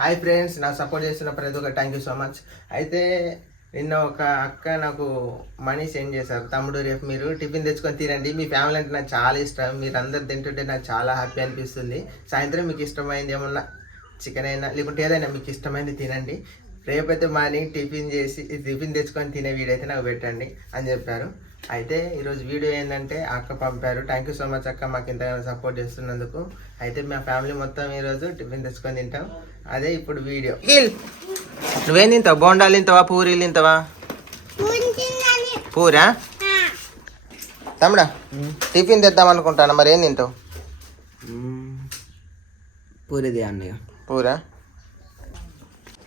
Hi friends, నాకు support చేస్తున్న ప్రతి ఒక్క థ్యాంక్ యూ సో మచ్. అయితే నిన్న ఒక అక్క నాకు మనీ సెండ్ చేశారు. తమ్ముడు, రేపు మీరు టిఫిన్ తెచ్చుకొని తినండి, మీ ఫ్యామిలీ అంటే నాకు చాలా ఇష్టం, మీరు అందరు తింటుంటే నాకు చాలా హ్యాపీ అనిపిస్తుంది. సాయంత్రం మీకు ఇష్టమైంది ఏమన్నా చికెన్ అయినా లేకుంటే ఏదైనా మీకు ఇష్టమైంది తినండి, రేపైతే మార్నింగ్ టిఫిన్ తెచ్చుకొని తినే వీడియో అయితే నాకు పెట్టండి అని చెప్పారు. అయితే ఈరోజు వీడియో ఏంటంటే అక్క పంపారు. థ్యాంక్ యూ సో మచ్ అక్క, మాకు ఇంతగానో సపోర్ట్ చేస్తున్నందుకు. అయితే మా ఫ్యామిలీ మొత్తం ఈరోజు టిఫిన్ తెచ్చుకొని తింటాం. అదే ఇప్పుడు వీడియో. నువ్వేం తింటావు? బోండాలు తింటావా, పూరీలు తింటావా? పూరా తమ్ముడా, టిఫిన్ తెద్దాం అనుకుంటాను, మరి ఏం తింటావు? పూరిది అన్నయ్య. పూరా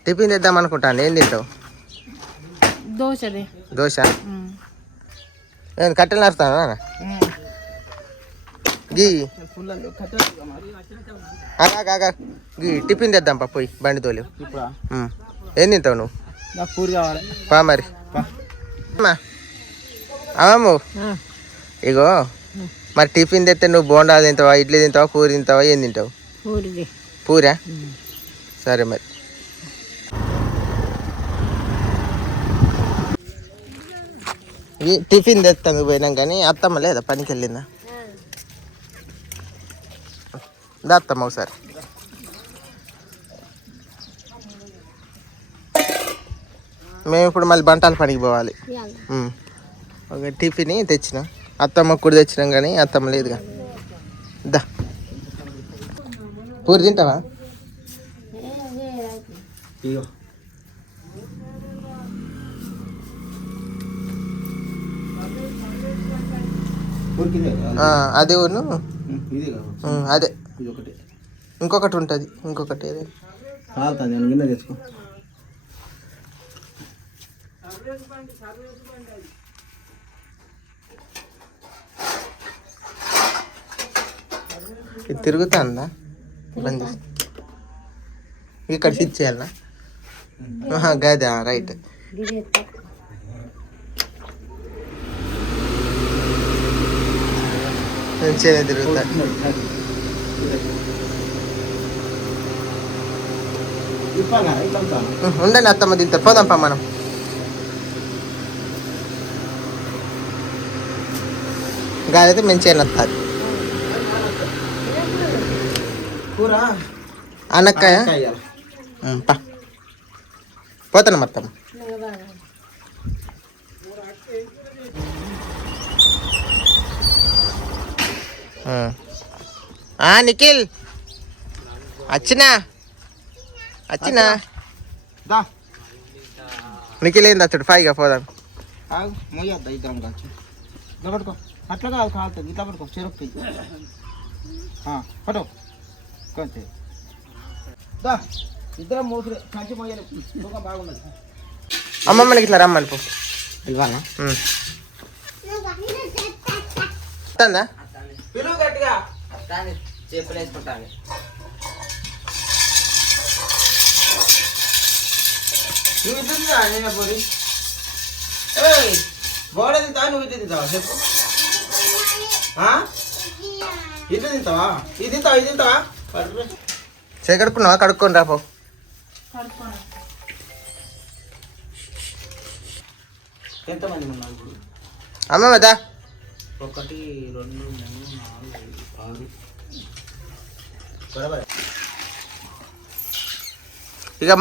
టిఫిన్ తెద్దాం అనుకుంటాను, ఏం తింటావు? దోశ. కట్టెలు నడుస్తాను గీ గీ టిఫిన్ తెద్దాం పోయి బండి తోలేవు. ఏం తింటావు నువ్వు? నాకు పూరి కావాలి. పా మరి అమ్మమ్మ, ఇగో మరి టిఫిన్ తెస్తే నువ్వు బోండాలు తింటావా, ఇడ్లీ తింటావా, పూరి తింటావా, ఏం తింటావు? పూరా. సరే మరి. టిఫిన్ తెస్తాను పోయినాం కానీ అత్తమ్మ లేదా, పనికి వెళ్ళిందా? అత్తమ్మ ఒకసారి మేము ఇప్పుడు మళ్ళీ బంటాల పనికి పోవాలి. ఒక టిఫిన్ తెచ్చినాం, అత్తమ్మ కూడా తెచ్చినాం కానీ అత్తమ్మ లేదుగా. దా పూరి తింటావా? అదే అదే ఇంకొకటి ఉంటుంది, ఇంకొకటి ఏదో తెచ్చుకో. ఇది తిరుగుతుందా? బంద్ చేసి ఇక్కడ ఫిక్స్ చేయాలనా? గదా రైట్. మంచిగా తిరుగుతా. ఉండండి అత్తమ్మ, దీంతో పోదాంపా మనం. గాలైతే మంచిగా నత్తాది. అనక్కాయ పోతాను మొత్తం. నిఖిల్ వచ్చినా నిఖిల్ ఏంది అచ్చుడు ఫైగా పోదాం. ఇద్దరం కావచ్చు. ఇట్లా పట్టుకో, అట్లా కాదు కాలుతుంది, ఇట్లా పట్టుకో, చెరుకు పట్టు కొంచెం. ఇద్దరం మోసరే కంచి మోయలే, బాగున్నది. అమ్మమ్మకి ఇట్లా రమ్మని పో. ఇవ్వాలా? వస్తుందా? పిలువు గట్టిగా, చేపలు వేసుకుంటాను. నువ్వు ఇద్దరు తింటావా? నేను పోయి బోడ తింటావా? నువ్వు ఇద్దరు తింటావా? చెప్పు. ఇద్దరు తింటావా? ఇది తింటావా? ఇది తింటావా? కడుక్కున్నావా? కడుక్కొని రాపో. ఎంతమంది ఉన్నారు ఇప్పుడు? అమ్మమ్మ దా. 1 2 3 4 5 6. ఇక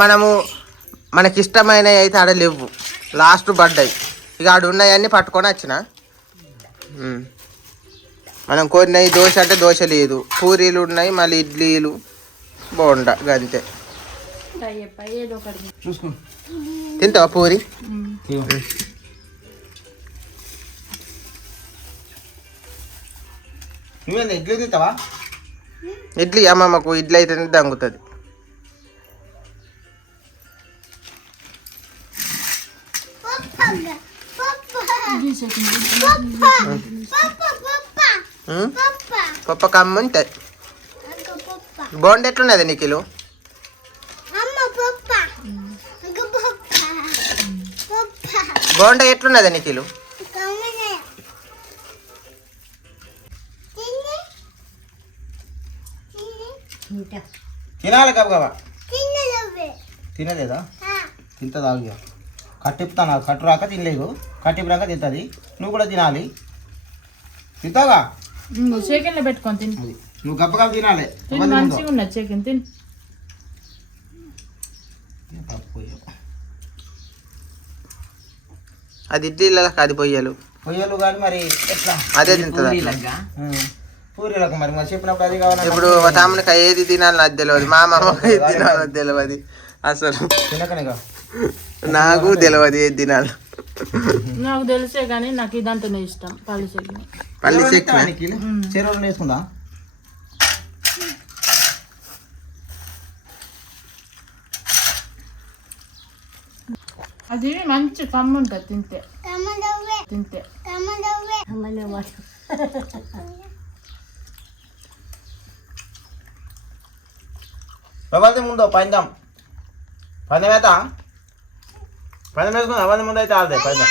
మనకి ఇష్టమైనవి అయితే ఆడ లేవు, లాస్ట్ పడ్డాయి. ఇక ఆడ ఉన్నాయన్నీ పట్టుకొని వచ్చిన. మనం కొన్ని దోశ అంటే దోశ లేదు, పూరీలు ఉన్నాయి, మళ్ళీ ఇడ్లీలు, బోండా, అంతే. తింటావా పూరి? నువ్వేంది ఇడ్లీ తింటావా? ఇడ్లీ అమ్మమ్మకు ఇడ్లీ అయితేనే దంగుతుంది. పప్ప కమ్ముంటుంది. బోండా ఎట్లున్నది నిఖిలు? బోండా ఎట్లున్నది నిఖిలు? తినాలి కబగబా. తినలేదా తింటుంది ఆగు కట్టిపుతాను కట్టు రాక తినలేదు కట్టిపురాక తింటుంది నువ్వు కూడా తినాలి తింటావుగా నువ్వు చికెన్లో పెట్టుకొని తిని నువ్వు గప్పగా తినాలి తిని మంచిగా ఉన్నది చికెన్ తిని అది ఇడ్లీలకు అది పొయ్యలు పొయ్యలు కానీ మరి ఎట్లా అదే తింటుంది పూరీలకు మరి మరి చెప్పినప్పుడు అది కావాలి ఇప్పుడు మా తమ్మునికి ఏది తినాలి నాకు తెలియదు మా అమ్మమ్మకి ఏది తినాలో తెలియదు అసలు తినకనేగా నాకు తెలియదు ఏది తినాలి నాకు తెలిసే కానీ నాకు ఇదంతానే ఇష్టం పల్లి చట్నీ పల్లి చెక్కి చెరువులు వేసుకుందా అది మంచి కమ్మ ఉంటుంది తింటే తింటే ప్రబంధం ముందు పందం పందం వేత పందం వేసుకుందా పందం ముందు అయితే ఆడతాయి పందం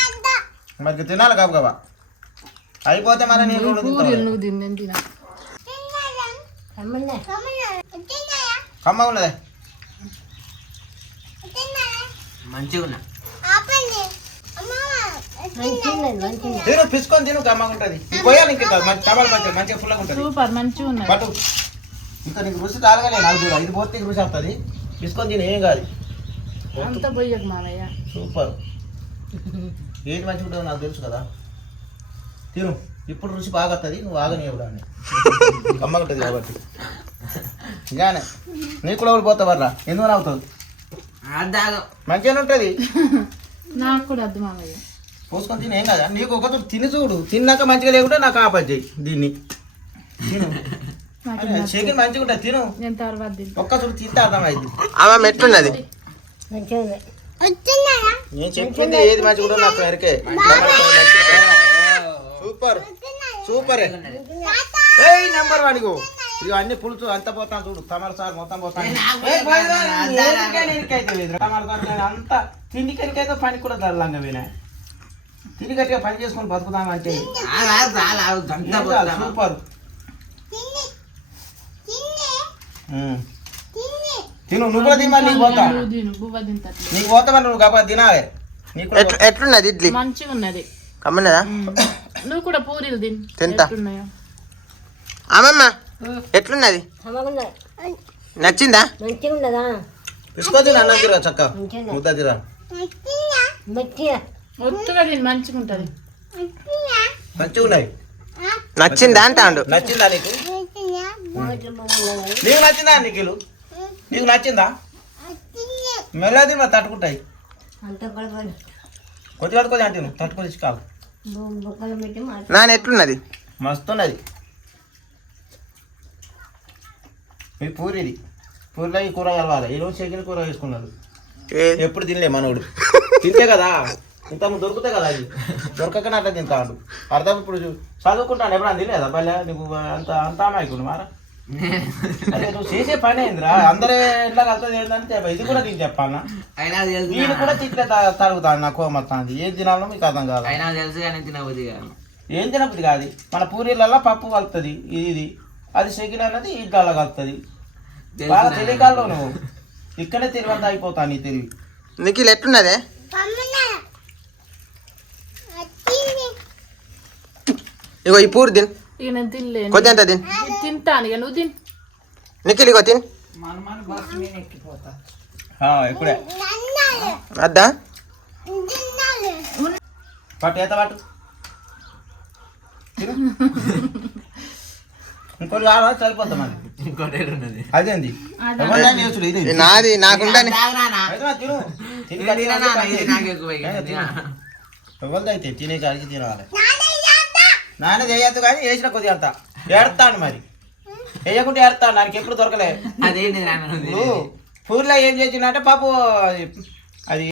మరి తినాలి కాబా అయిపోతే మళ్ళీ నేను కూడా పూరీలు నువ్వు తిని నేను తినా కమ్మ ఉన్నదే మంచిగా ఉన్నా తిను పిసుకొని తిను కమ్మగా ఉంటుంది పోయాలి ఇంకా మంచి టమాటా మంచిగా మంచిగా ఫుల్గా ఉంటుంది సూపర్ మంచిగా ఉన్నది పట్టు ఇంకా నీకు రుచి తాగలే నాకు చూడ ఇది పోతే నీకు రుచి వస్తుంది పిసుకొని తిను ఏం కాదు అంత పోయకు మామయ్య సూపర్ ఏంటి మంచిగా ఉంటుందో నాకు తెలుసు కదా తిను ఇప్పుడు రుచి బాగా వస్తుంది నువ్వు ఆగని ఇవ్వడాన్ని కమ్మగా ఉంటుంది కాబట్టి ఇలానే నీకు కూడా పోతావర్రా ఎందుకు అవుతుంది మంచిగానే ఉంటుంది నాకు కూడా వద్దు మామయ్య పోసుకొని తిని ఏం కదా నీకు ఒకటి తిని చూడు తిన్నాక మంచిగా లేకుంటే నాకు ఆపచ్చాయి దీన్ని తిను చికెన్ మంచిగా ఉంటుంది తిను నేను తర్వాత తింటా ఒక్క చూడు తింటే అర్థమైంది ఆమె మెట్టున్నది నేను చెప్పింది ఏది మంచిగా ఉంటుందో నాకు ఎరికే సూపర్ సూపర్ ఏయ్ నెంబర్ వాడిగో ఇక అన్ని పులుసు అంత పోతాను చూడు టమాటా సార్ మొత్తం పోతాను అంత తిండికనికైతే పని కూడా ధరలంగా వినా తిని గట్టిగా పని చేసుకొని బతుకుతామంటే సూపర్ తిను నువ్వు కూడా తిన్నా నీకు పోతా నువ్వు తిను బువ్వ తింటా నీకు పోతామని నువ్వు కాబట్టి తినాలి నీకు కూడా ఎట్లున్నది ఇడ్లీ మంచిగా ఉన్నది కమ్మన్నదా నువ్వు కూడా పూరీలు తిని తింటా. ఎట్లున్నాయో అమ్మమ్మ ఎట్లున్నది నచ్చిందా తీసుకో అన్నం తిరా చక్క ముద్ద తిరా ఒత్తుగా తిని మంచిగా ఉంటుంది మంచిగా ఉన్నాయి నచ్చిందా అంటాండు నచ్చిందా నీకు నీకు నచ్చిందా నీకు నీకు నచ్చిందా మెల్లది మరి తట్టుకుంటాయి కొద్ది కట్టుకోది అంటే నువ్వు తట్టుకొని తీసుకోవాలి నాన్న ఎట్లున్నది మస్తు ఉన్నది మీ పూరిది పూరిలో ఈ కూర కలవాలి ఈరోజు చికెన్ కూర వేసుకున్నాడు ఎప్పుడు తినలే మనోడు తింటే కదా ఇంత దొరుకుతాయి కదా అది దొరకకనే అట్లా తింటాడు అర్థం ఇప్పుడు చదువుకుంటాను ఎప్పుడన్నా తినలేదా పల్లె నీకు అంత అంత అమాయకుడు మారా అదే నువ్వు చేసే పని ఏందిరా అందరూ ఎట్లా కలుతుంది ఏంటంటే ఇది కూడా నేను చెప్పాలన్నా నేను కూడా తిట్లే తరుగుతాను నా కోమత్తాంది ఏం తినాలో మీకు అర్థం కాదు ఏం తినబుద్ది కాదు మన పూరీలలో పప్పు కలుపుతుంది ఇది అది సెకిన్ అన్నది ఇడ్లలో కలుపుతుంది బాగా తెలియకాల్లో నువ్వు ఇక్కడే తెలివంత అయిపోతాను నీ తెలివి నిఖిల్ ఎట్లున్నదే ఇగో ఈ పూరి తిన్ ఇక నేను తినలేను కొద్ది అంత తిన్ తింటాను ఇక నువ్వు తిని నిఖిల్ ఇగో తిన్ ఇప్పుడే అద్దా పట్టు ఎంత పట్టు ఇంకోటి కావాలా సరిపోతాం మరి అదేంది ఎవరిదైనా చేసుడు ఇది ఇది నాది నాకుండని ఎవరిదైతే తినే కాడికి తినాలి నాన్న చేయొద్దు కానీ వేసిన కొద్దిగా అంత ఏడతాను మరి వేయకుంటే ఏడతాను నాకు ఎప్పుడు దొరకలే పూర్లో ఏం చేసిందంటే పాపు అది